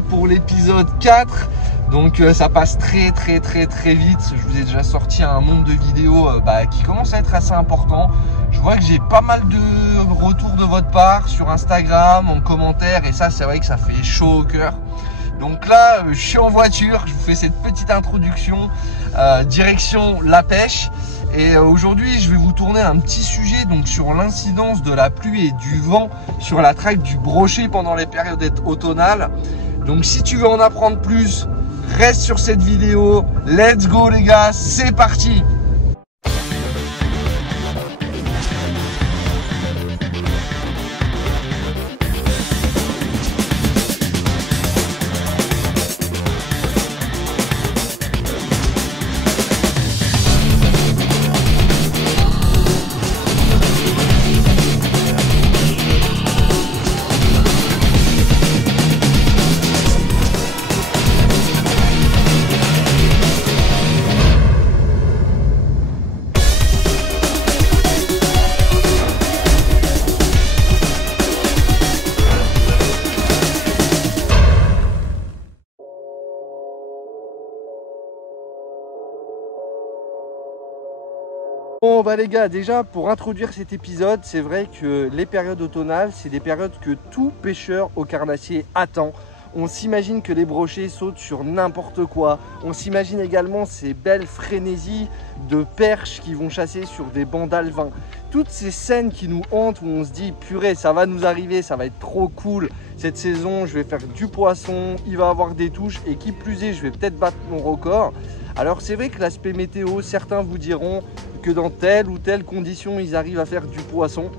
retrouver pour l'épisode 4. Donc ça passe très vite. Je vous ai déjà sorti un nombre de vidéos qui commence à être assez important. Je vois que j'ai pas mal de retours de votre part sur Instagram, en commentaire, et ça c'est vrai que ça fait chaud au cœur. Donc là je suis en voiture, je vous fais cette petite introduction direction la pêche. Et aujourd'hui je vais vous tourner un petit sujet donc sur l'incidence de la pluie et du vent sur la traque du brochet pendant les périodes automnales. Donc si tu veux en apprendre plus, reste sur cette vidéo. Let's go les gars, c'est parti! Bon les gars, déjà pour introduire cet épisode, c'est vrai que les périodes automnales, c'est des périodes que tout pêcheur au carnassier attend. On s'imagine que les brochets sautent sur n'importe quoi. On s'imagine également ces belles frénésies de perches qui vont chasser sur des bancs d'alevin. Toutes ces scènes qui nous hantent où on se dit purée, ça va nous arriver, ça va être trop cool. Cette saison, je vais faire du poisson, il va y avoir des touches et qui plus est, je vais peut-être battre mon record. Alors c'est vrai que l'aspect météo, certains vous diront que dans telle ou telle condition, ils arrivent à faire du poisson.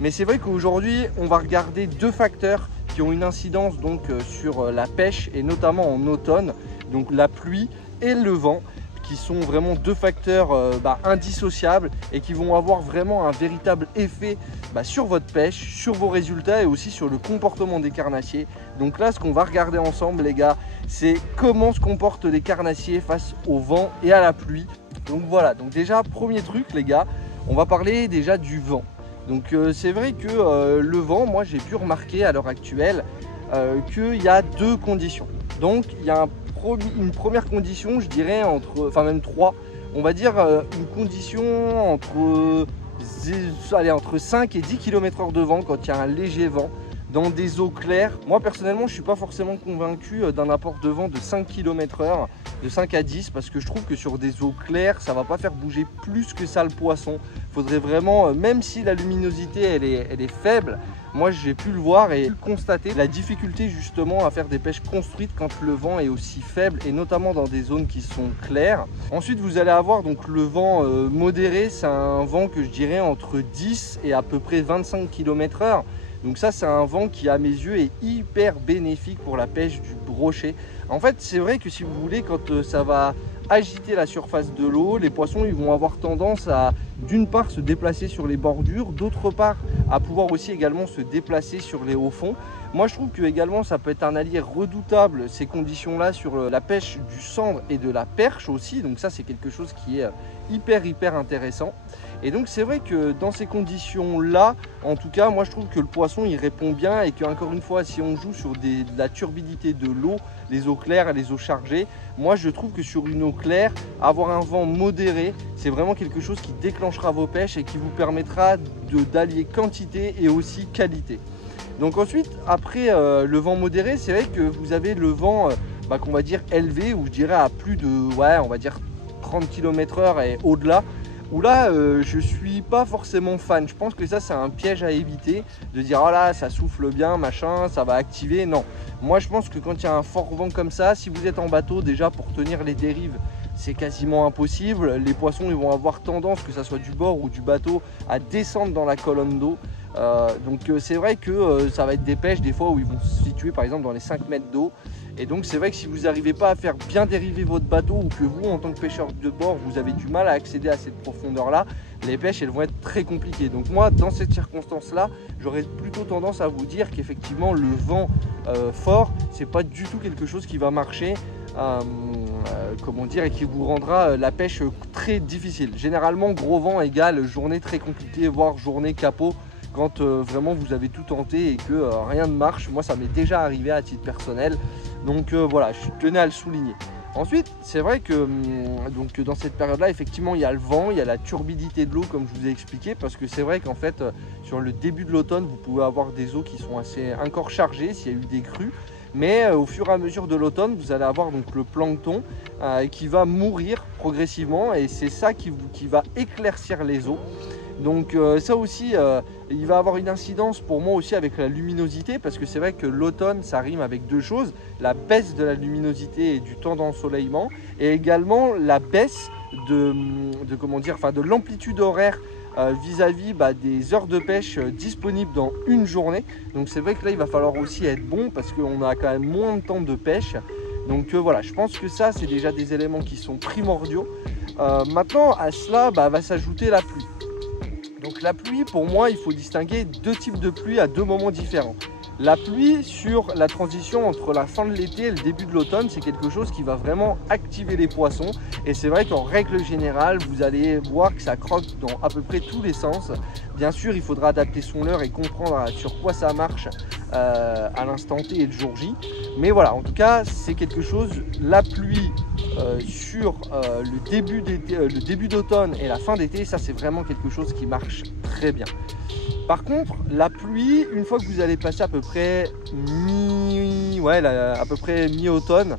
Mais c'est vrai qu'aujourd'hui, on va regarder deux facteurs qui ont une incidence donc sur la pêche et notamment en automne, donc la pluie et le vent, qui sont vraiment deux facteurs indissociables et qui vont avoir vraiment un véritable effet sur votre pêche, sur vos résultats et aussi sur le comportement des carnassiers. Donc là, ce qu'on va regarder ensemble les gars, c'est comment se comportent les carnassiers face au vent et à la pluie. Donc voilà, donc déjà premier truc les gars, on va parler déjà du vent. Donc c'est vrai que le vent, moi j'ai pu remarquer à l'heure actuelle qu'il y a deux conditions. Donc il y a une première condition, je dirais enfin même trois, on va dire une condition entre 5 et 10 km/h de vent quand il y a un léger vent dans des eaux claires. Moi personnellement je ne suis pas forcément convaincu d'un apport de vent de 5 km/h, de 5 à 10, parce que je trouve que sur des eaux claires ça ne va pas faire bouger plus que ça le poisson. Il faudrait vraiment, même si la luminosité elle est faible, moi j'ai pu le voir et constater la difficulté justement à faire des pêches construites quand le vent est aussi faible et notamment dans des zones qui sont claires. Ensuite vous allez avoir donc le vent modéré, c'est un vent que je dirais entre 10 et à peu près 25 km/h. Donc ça c'est un vent qui à mes yeux est hyper bénéfique pour la pêche du brochet. En fait c'est vrai que si vous voulez, quand ça va agiter la surface de l'eau, les poissons ils vont avoir tendance à d'une part se déplacer sur les bordures, d'autre part à pouvoir aussi également se déplacer sur les hauts fonds. Moi je trouve que également ça peut être un allié redoutable ces conditions là sur la pêche du sandre et de la perche aussi. Donc ça c'est quelque chose qui est hyper intéressant. Et donc c'est vrai que dans ces conditions là, en tout cas moi je trouve que le poisson il répond bien et que encore une fois si on joue sur de la turbidité de l'eau, les eaux claires et les eaux chargées, moi je trouve que sur une eau claire, avoir un vent modéré, c'est vraiment quelque chose qui déclenchera vos pêches et qui vous permettra d'allier quantité et aussi qualité. Donc ensuite, après le vent modéré, c'est vrai que vous avez le vent qu'on va dire élevé, ou je dirais à plus de on va dire 30 km/h et au-delà, où là je suis pas forcément fan. Je pense que ça c'est un piège à éviter, de dire oh là ça souffle bien machin, ça va activer. Non, moi je pense que quand il y a un fort vent comme ça, si vous êtes en bateau, déjà pour tenir les dérives c'est quasiment impossible. Les poissons ils vont avoir tendance, que ça soit du bord ou du bateau, à descendre dans la colonne d'eau. Donc c'est vrai que ça va être des pêches des fois où ils vont se situer par exemple dans les 5 mètres d'eau. Et donc c'est vrai que si vous n'arrivez pas à faire bien dériver votre bateau, ou que vous en tant que pêcheur de bord vous avez du mal à accéder à cette profondeur là, les pêches elles vont être très compliquées. Donc moi dans cette circonstance là, j'aurais plutôt tendance à vous dire qu'effectivement le vent fort c'est pas du tout quelque chose qui va marcher comment dire, et qui vous rendra la pêche très difficile. Généralement gros vent égale journée très compliquée, voire journée capot. quand vraiment vous avez tout tenté et que rien ne marche. Moi ça m'est déjà arrivé à titre personnel, donc voilà, je tenais à le souligner. Ensuite, c'est vrai que donc, dans cette période-là, effectivement, il y a le vent, il y a la turbidité de l'eau, comme je vous ai expliqué, parce que c'est vrai qu'en fait, sur le début de l'automne, vous pouvez avoir des eaux qui sont assez encore chargées s'il y a eu des crues. Mais au fur et à mesure de l'automne, vous allez avoir donc le plancton qui va mourir progressivement, et c'est ça qui va éclaircir les eaux. Donc ça aussi, il va avoir une incidence pour moi aussi avec la luminosité, parce que c'est vrai que l'automne, ça rime avec deux choses: la baisse de la luminosité et du temps d'ensoleillement, et également la baisse de l'amplitude horaire vis-à-vis des heures de pêche disponibles dans une journée. Donc c'est vrai que là, il va falloir aussi être bon, parce qu'on a quand même moins de temps de pêche. Donc voilà, je pense que ça, c'est déjà des éléments qui sont primordiaux. Maintenant, à cela va s'ajouter la pluie. Donc la pluie, pour moi, il faut distinguer deux types de pluie à deux moments différents. La pluie sur la transition entre la fin de l'été et le début de l'automne, c'est quelque chose qui va vraiment activer les poissons. Et c'est vrai qu'en règle générale, vous allez voir que ça croque dans à peu près tous les sens. Bien sûr, il faudra adapter son leurre et comprendre sur quoi ça marche à l'instant T et le jour J. Mais voilà, en tout cas, c'est quelque chose, la pluie sur le début d'automne et la fin d'été, ça c'est vraiment quelque chose qui marche très bien. Par contre, la pluie, une fois que vous allez passer à peu près mi-automne,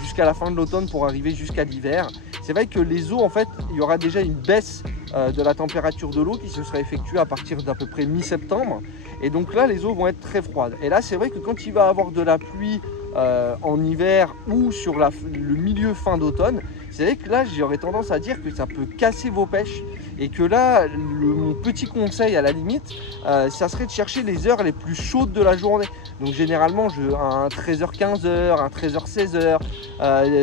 jusqu'à la fin de l'automne pour arriver jusqu'à l'hiver, c'est vrai que les eaux, en fait, il y aura déjà une baisse de la température de l'eau qui se sera effectuée à partir d'à peu près mi-septembre. Et donc là, les eaux vont être très froides. Et là, c'est vrai que quand il va y avoir de la pluie en hiver ou sur le milieu fin d'automne, c'est vrai que là, j'aurais tendance à dire que ça peut casser vos pêches. Et que là, mon petit conseil à la limite, ça serait de chercher les heures les plus chaudes de la journée. Donc généralement, un 13h-15h, un 13h-16h,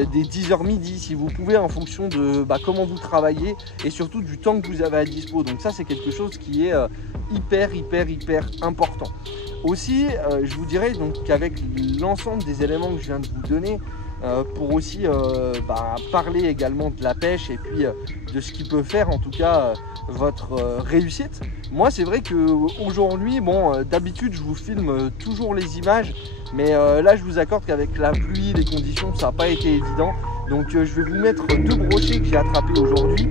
des 10h midi, si vous pouvez, en fonction de comment vous travaillez et surtout du temps que vous avez à dispo. Donc ça, c'est quelque chose qui est hyper important. Aussi, je vous dirais donc qu'avec l'ensemble des éléments que je viens de vous donner, pour aussi parler également de la pêche et puis de ce qui peut faire en tout cas votre réussite. Moi, c'est vrai qu'aujourd'hui, d'habitude je vous filme toujours les images, mais là je vous accorde qu'avec la pluie, les conditions, ça n'a pas été évident. Donc je vais vous mettre deux brochets que j'ai attrapés aujourd'hui.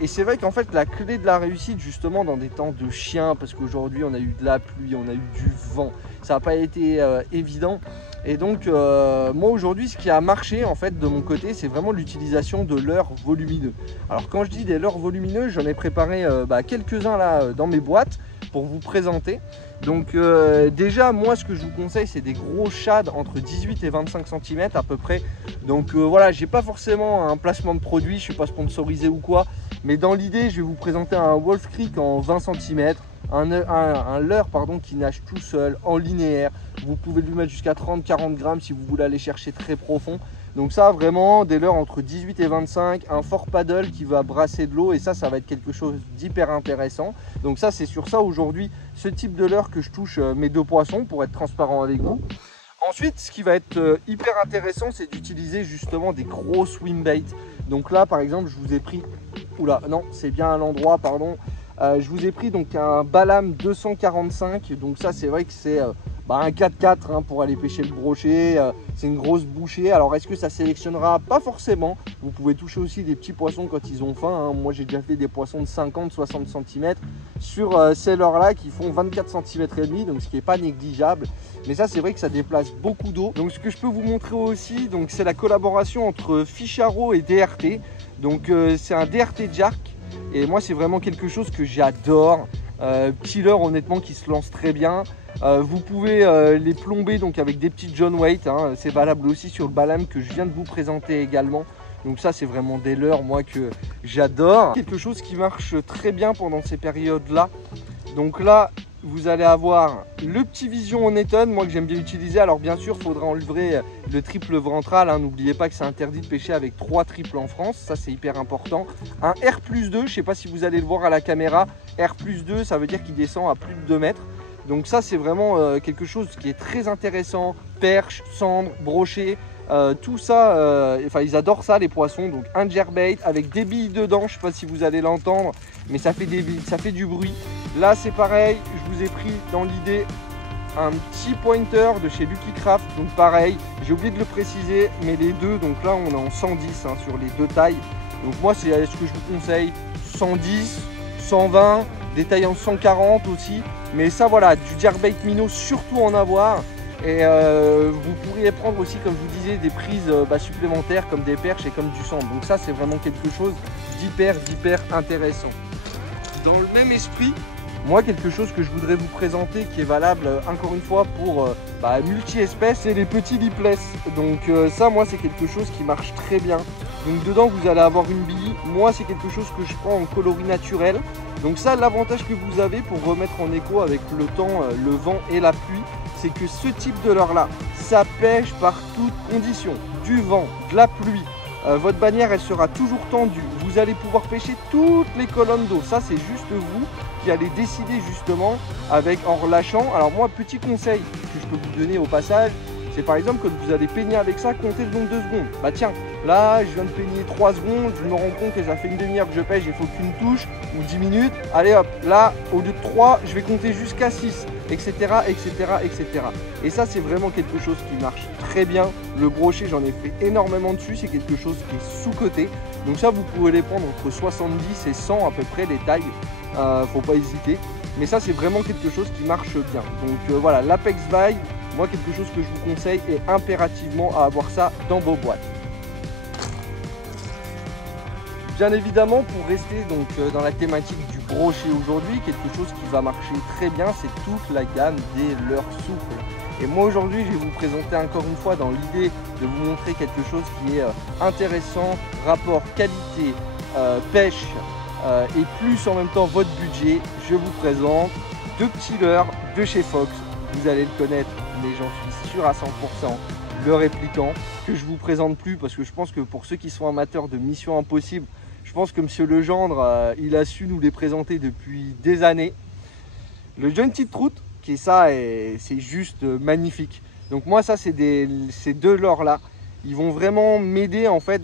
Et c'est vrai qu'en fait la clé de la réussite justement dans des temps de chien, parce qu'aujourd'hui on a eu de la pluie, on a eu du vent, ça n'a pas été évident. Et donc moi aujourd'hui ce qui a marché en fait de mon côté, c'est vraiment l'utilisation de leurres volumineux. Alors quand je dis des leurres volumineux, j'en ai préparé quelques-uns là dans mes boîtes pour vous présenter. Donc déjà moi ce que je vous conseille, c'est des gros shads entre 18 et 25 cm à peu près. Donc voilà, j'ai pas forcément un placement de produit, je suis pas sponsorisé ou quoi, mais dans l'idée je vais vous présenter un Wolf Creek en 20 cm, un leurre qui nage tout seul en linéaire. Vous pouvez lui mettre jusqu'à 30-40 grammes si vous voulez aller chercher très profond. Donc ça, vraiment des leurres entre 18 et 25, un fort paddle qui va brasser de l'eau, et ça va être quelque chose d'hyper intéressant. Donc ça, c'est sur ça aujourd'hui, ce type de leurre que je touche mes deux poissons, pour être transparent avec vous. Ensuite, ce qui va être hyper intéressant, c'est d'utiliser justement des gros swim baits. Donc là, par exemple, je vous ai pris... Oula, non, c'est bien à l'endroit, pardon. Je vous ai pris donc un Balam 245. Donc ça, c'est vrai que c'est un 4x4 pour aller pêcher le brochet. C'est une grosse bouchée. Alors, est-ce que ça sélectionnera? Pas forcément. Vous pouvez toucher aussi des petits poissons quand ils ont faim. Moi, j'ai déjà fait des poissons de 50-60 cm sur ces leurres-là qui font 24 cm et demi, donc ce qui n'est pas négligeable. Mais ça, c'est vrai que ça déplace beaucoup d'eau. Donc, ce que je peux vous montrer aussi, c'est la collaboration entre Ficharo et DRT. Donc, c'est un DRT Jark. Et moi, c'est vraiment quelque chose que j'adore. Petit leurre, honnêtement, qui se lance très bien. Vous pouvez les plomber donc avec des petits John Waite. C'est valable aussi sur le Balam que je viens de vous présenter également. Donc ça, c'est vraiment des leurres, moi, que j'adore. Quelque chose qui marche très bien pendant ces périodes-là. Donc là, vous allez avoir le petit Vision Oneton, moi que j'aime bien utiliser. Alors bien sûr, il faudra enlever le triple ventral, hein. N'oubliez pas que c'est interdit de pêcher avec 3 triples en France, ça c'est hyper important. Un R+2, je ne sais pas si vous allez le voir à la caméra, R+2 ça veut dire qu'il descend à plus de 2 mètres. Donc ça c'est vraiment quelque chose qui est très intéressant, perche, cendre, brochet. Tout ça, enfin ils adorent ça les poissons. Donc un jerkbait avec des billes dedans, je ne sais pas si vous allez l'entendre, mais ça fait du bruit. Là c'est pareil, je vous ai pris dans l'idée un petit pointer de chez Lucky Craft. Donc pareil, j'ai oublié de le préciser, mais les deux, donc là on est en 110 hein, sur les deux tailles. Donc moi c'est ce que je vous conseille, 110, 120, des tailles en 140 aussi. Mais ça voilà, du jerkbait minnow surtout en avoir. Et vous pourriez prendre aussi, comme je vous disais, des prises supplémentaires comme des perches et comme du cendre. Donc ça c'est vraiment quelque chose d'hyper intéressant. Dans le même esprit, moi quelque chose que je voudrais vous présenter qui est valable encore une fois pour multi-espèces, c'est les petits lipless. Donc ça moi c'est quelque chose qui marche très bien. Donc dedans vous allez avoir une bille. Moi c'est quelque chose que je prends en coloris naturel. Donc ça, l'avantage que vous avez pour remettre en écho avec le temps, le vent et la pluie, c'est que ce type de leurre là, ça pêche par toutes conditions, du vent, de la pluie. Votre bannière elle sera toujours tendue, vous allez pouvoir pêcher toutes les colonnes d'eau. Ça c'est juste vous qui allez décider justement en relâchant. Alors moi, petit conseil que je peux vous donner au passage, c'est par exemple quand vous allez peigner avec ça, comptez le nombre de secondes. Bah tiens, là je viens de peigner 3 secondes, je me rends compte que ça fait une demi-heure que je pêche, il faut qu'une touche ou 10 minutes. Allez hop, là au lieu de 3, je vais compter jusqu'à 6, etc. Et ça c'est vraiment quelque chose qui marche très bien. Le brochet, j'en ai fait énormément dessus, c'est quelque chose qui est sous-coté. Donc ça vous pouvez les prendre entre 70 et 100 à peu près les tailles, faut pas hésiter. Mais ça c'est vraiment quelque chose qui marche bien. Donc voilà, l'Apex Vibe, moi quelque chose que je vous conseille et impérativement à avoir ça dans vos boîtes. Bien évidemment, pour rester donc dans la thématique du brochet aujourd'hui, quelque chose qui va marcher très bien, c'est toute la gamme des leurres souples. Et moi aujourd'hui, je vais vous présenter encore une fois dans l'idée de vous montrer quelque chose qui est intéressant, rapport qualité, pêche et plus en même temps votre budget. Je vous présente 2 petits leurres de chez Fox. Vous allez le connaître, mais j'en suis sûr à 100%. Le répliquant, que je vous présente plus parce que je pense que pour ceux qui sont amateurs de Mission Impossible, je pense que Monsieur Legendre, il a su nous les présenter depuis des années. Le Jointed Trout, qui est ça, et c'est juste magnifique. Donc moi ça c'est ces 2 leurres là, ils vont vraiment m'aider en fait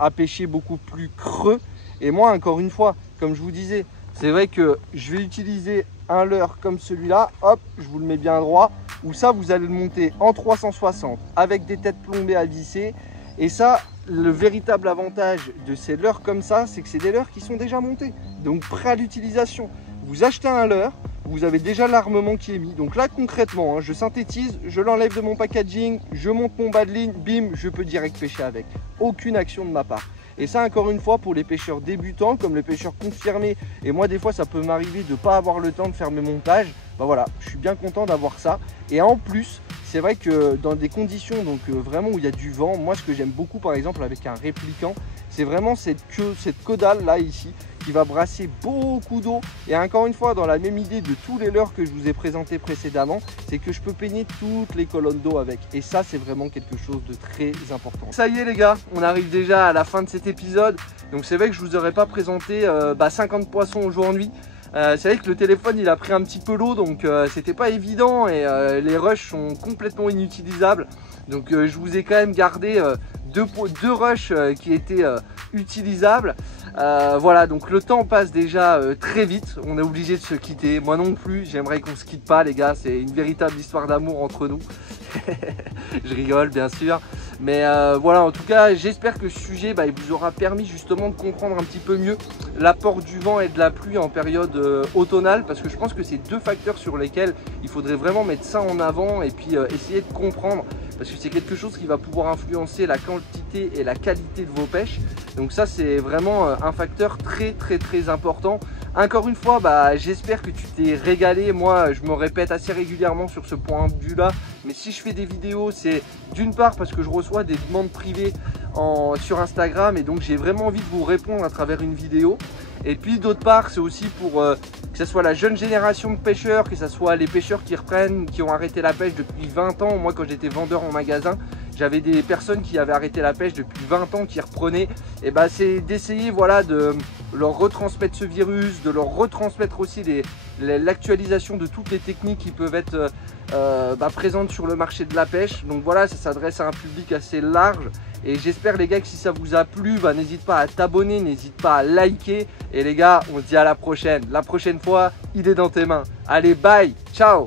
à pêcher beaucoup plus creux. Et moi encore une fois, comme je vous disais, c'est vrai que je vais utiliser un leurre comme celui-là, hop, je vous le mets bien droit, où ça vous allez le monter en 360 avec des têtes plombées à visser. Et ça, le véritable avantage de ces leurres comme ça, c'est que c'est des leurres qui sont déjà montés, donc prêts à l'utilisation. Vous achetez un leurre, vous avez déjà l'armement qui est mis. Donc là concrètement, hein, je synthétise, je l'enlève de mon packaging, je monte mon bas de ligne, bim, je peux direct pêcher avec. Aucune action de ma part. Et ça encore une fois pour les pêcheurs débutants comme les pêcheurs confirmés, et moi des fois ça peut m'arriver de ne pas avoir le temps de faire mes montages, bah voilà, je suis bien content d'avoir ça. Et en plus c'est vrai que dans des conditions donc vraiment où il y a du vent, moi ce que j'aime beaucoup par exemple avec un répliquant, c'est vraiment cette caudale là ici qui va brasser beaucoup d'eau. Et encore une fois dans la même idée de tous les leurres que je vous ai présentés précédemment, c'est que je peux peigner toutes les colonnes d'eau avec, et ça c'est vraiment quelque chose de très important. Ça y est les gars, on arrive déjà à la fin de cet épisode. Donc c'est vrai que je vous aurais pas présenté 50 poissons aujourd'hui. C'est vrai que le téléphone il a pris un petit peu l'eau, donc c'était pas évident, et les rushs sont complètement inutilisables. Donc je vous ai quand même gardé deux rushs qui étaient utilisables. Voilà, donc le temps passe déjà très vite, on est obligé de se quitter. Moi non plus, j'aimerais qu'on se quitte pas les gars, c'est une véritable histoire d'amour entre nous. Je rigole bien sûr. Mais voilà, en tout cas, j'espère que ce sujet il vous aura permis justement de comprendre un petit peu mieux l'apport du vent et de la pluie en période automnale, parce que je pense que c'est 2 facteurs sur lesquels il faudrait vraiment mettre ça en avant et puis essayer de comprendre, parce que c'est quelque chose qui va pouvoir influencer la quantité et la qualité de vos pêches. Donc ça c'est vraiment un facteur très important. Encore une fois, j'espère que tu t'es régalé. Moi je me répète assez régulièrement sur ce point de vue là, mais si je fais des vidéos, c'est d'une part parce que je reçois des demandes privées sur Instagram, et donc j'ai vraiment envie de vous répondre à travers une vidéo. Et puis d'autre part, c'est aussi pour que ce soit la jeune génération de pêcheurs, que ce soit les pêcheurs qui reprennent, qui ont arrêté la pêche depuis 20 ans. Moi, quand j'étais vendeur en magasin, j'avais des personnes qui avaient arrêté la pêche depuis 20 ans, qui reprenaient. Et bah, c'est d'essayer voilà, de leur retransmettre ce virus, de leur retransmettre aussi l'actualisation de toutes les techniques qui peuvent être présentes sur le marché de la pêche. Donc voilà, ça s'adresse à un public assez large. Et j'espère les gars que si ça vous a plu, n'hésite pas à t'abonner, n'hésite pas à liker. Et les gars, on se dit à la prochaine. La prochaine fois, il est dans tes mains. Allez, bye, ciao.